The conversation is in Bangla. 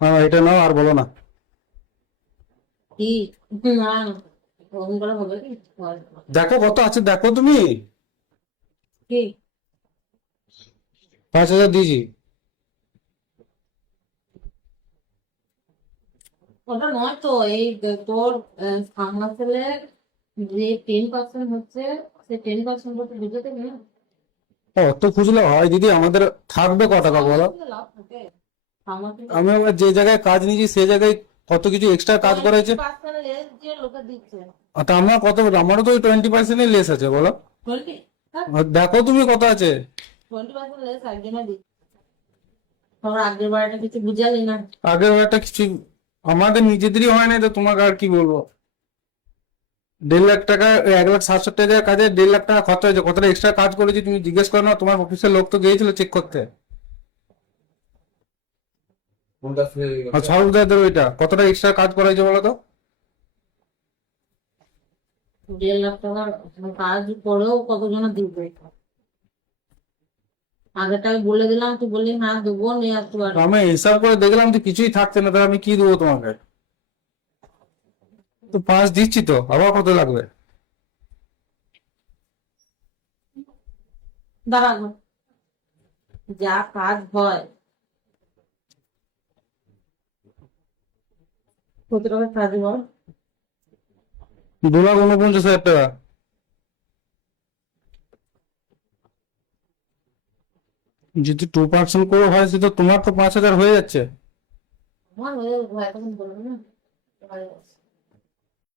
হ্যাঁ, এটা নাও আর বলো না। কি? না, ওরকম করে হবে কি? হয়। দেখো কত আছে, দেখো তুমি। কি? 5,000 দিয়েছি। ওটা নয় তো, এই তোর সামনা সেলের যে 10% হচ্ছে, সেই 10% করতে বুঝতে না। অত খুঁজলে হয় দিদি? আমাদের থাকবে ক টাকা সামনা বলো? সেলে লাভ থাকে। সামনা সেলে আমি আবার যে জায়গায় কাজ নিয়েছি সে জায়গায় কত কিছু এক্সট্রা কাজ করেছে। 20% লেস দিয়ে লোকে দিচ্ছে। তা আমার কত, আমারও তো ওই 20%-ই লেস আছে বলো। 20? হ্যাঁ, আর দেখো তুমি কত আছে। 20% লেস একজনে দিচ্ছে। তোর আগের বারটা কিছু বুঝালি না। আগের একটা কিছু আমাদের নিজেদেরই হয় না, তো তোমাকে আর কি বলবো। 1,50,000 টাকা, 1,60,70,000 কাজে 1,50,000 টাকা খরচা হয়েছে। কতটা এক্সট্রা কাজ করেছি তুমি জিজ্ঞেস করো না? তোমার অফিসের লোক তো গিয়েছিল চেক করতে। আর সরব দাদের ওইটা কতটা এক্সট্রা কাজ করা হয়েছে বলো তো? 1.5 লাখ টাকার কাজ করেও কতজনে দিবে? আগেরটাকে বলে দিলাম, তুই বললি হ্যাঁ দেবো, নিয়ে আসতে তো পারবি। আমি হিসাব করে দেখলাম তো কিছুই থাকছে না, তাহলে আমি কি দেবো তোমাকে? তো 5 দিচ্ছি তো, আবার কত লাগবে? দাঁড়ানো, যা কাজ হয়। কত টাকা কাজ বল? 2,49,000 টাকা। যদি 2% করে হয় সে তো তোমার তো 5,000 হয়ে যাচ্ছে। আমার হয়ে যাবে, এখন বলবো না।